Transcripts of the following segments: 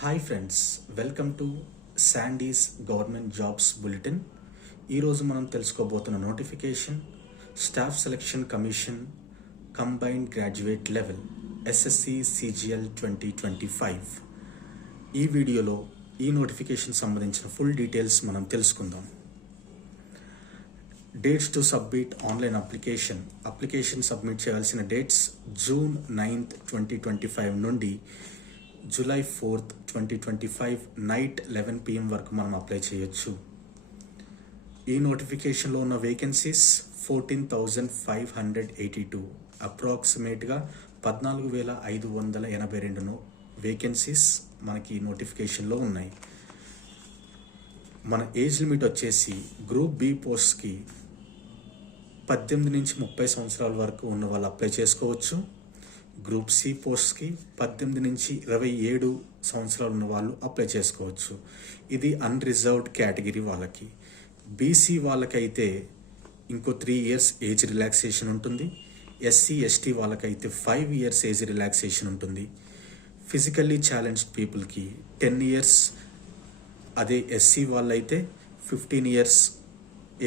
Hi friends, welcome to Sandy's government jobs bulletin. ఈరోజు మనం తెలుసుకోబోతున్న notification staff selection commission combined graduate level SSC CGL 2025. ఈ వీడియోలో ఈ నోటిఫికేషన్ సంబంధించిన ఫుల్ డీటెయిల్స్ మనం తెలుసుకుందాం. Dates to submit online application submit చేయాల్సిన డేట్స్ జూన్ 9th 2025 నుండి జూలై 4th 2025 నైట్ 11 PM వరకు మనం అప్లై చేయొచ్చు. ఈ నోటిఫికేషన్లో ఉన్న వేకెన్సీస్ 14,582, అప్రాక్సిమేట్గా 14,582 వేకెన్సీస్ మనకి ఈ నోటిఫికేషన్లో ఉన్నాయి. మన ఏజ్ లిమిట్ వచ్చేసి గ్రూప్ బి పోస్ట్కి 18 నుంచి 30 సంవత్సరాల వరకు ఉన్న వాళ్ళు అప్లై చేసుకోవచ్చు. గ్రూప్ సి పోస్ట్కి 18 నుంచి 27 సంవత్సరాలు ఉన్న వాళ్ళు అప్లై చేసుకోవచ్చు. ఇది అన్రిజర్వ్డ్ కేటగిరీ వాళ్ళకి. బీసీ వాళ్ళకైతే ఇంకో 3 years ఏజ్ రిలాక్సేషన్ ఉంటుంది. ఎస్సీ ఎస్టీ వాళ్ళకైతే 5 years ఏజ్ రిలాక్సేషన్ ఉంటుంది. ఫిజికల్లీ ఛాలెంజ్డ్ పీపుల్కి 10 years, అదే ఎస్సీ వాళ్ళైతే 15 years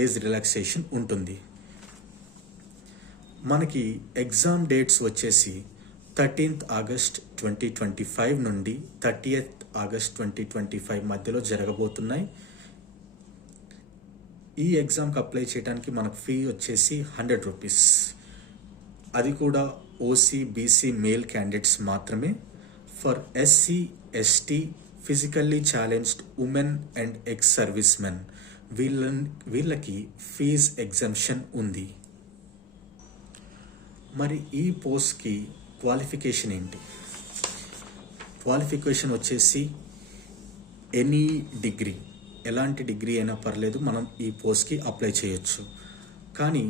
ఏజ్ రిలాక్సేషన్ ఉంటుంది. మనకి ఎగ్జామ్ డేట్స్ వచ్చేసి 13th August 2025 నుండి 30th August 2025 మధ్యలో జరగబోతున్నాయి. ఈ ఎగ్జామ్కి అప్లై చేయడానికి మనకు ఫీ వచ్చేసి 100 రూపీస్. అది కూడా ఓసీ బీసీ మేల్ క్యాండిడేట్స్ మాత్రమే. For SC ST physically challenged women and ex service men వీళ్ళకి ఫీజ్ ఎగ్జంప్షన్ ఉంది. మరి ఈ పోస్ట్కి క్వాలిఫికేషన్ ఏంటి? క్వాలిఫికేషన్ వచ్చేసి ఎనీ డిగ్రీ, ఎలాంటి డిగ్రీ అయినా పర్లేదు, మనం ఈ పోస్ట్కి అప్లై చేయొచ్చు. కానీ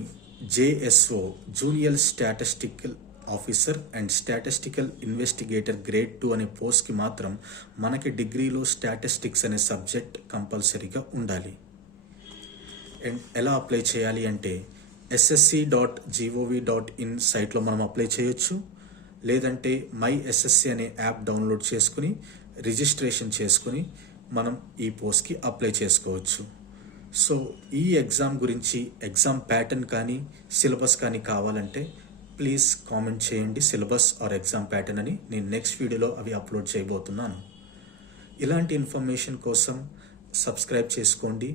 JSO junior statistical officer and statistical investigator grade 2 అనే పోస్ట్కి మాత్రం మనకి డిగ్రీలో స్టాటిస్టిక్స్ అనే సబ్జెక్ట్ కంపల్సరీగా ఉండాలి. అండ్ ఎలా అప్లై చేయాలి అంటే ssc.gov.in సైట్లో మనం అప్లై చేయొచ్చు. లేదంటే మై ఎస్ఎస్సి అనే యాప్ డౌన్లోడ్ చేసుకుని రిజిస్ట్రేషన్ చేసుకుని మనం ఈ పోస్ట్కి అప్లై చేసుకోవచ్చు. సో ఈ ఎగ్జామ్ గురించి ఎగ్జామ్ ప్యాటర్న్ కానీ సిలబస్ కానీ కావాలంటే ప్లీజ్ కామెంట్ చేయండి, సిలబస్ ఆర్ ఎగ్జామ్ ప్యాటర్న్ అని. నేను నెక్స్ట్ వీడియోలో అవి అప్లోడ్ చేయబోతున్నాను. ఇలాంటి ఇన్ఫర్మేషన్ కోసం సబ్స్క్రైబ్ చేసుకోండి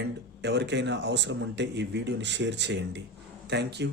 అండ్ ఎవరికైనా అవసరం ఉంటే ఈ వీడియోని షేర్ చేయండి. Thank you.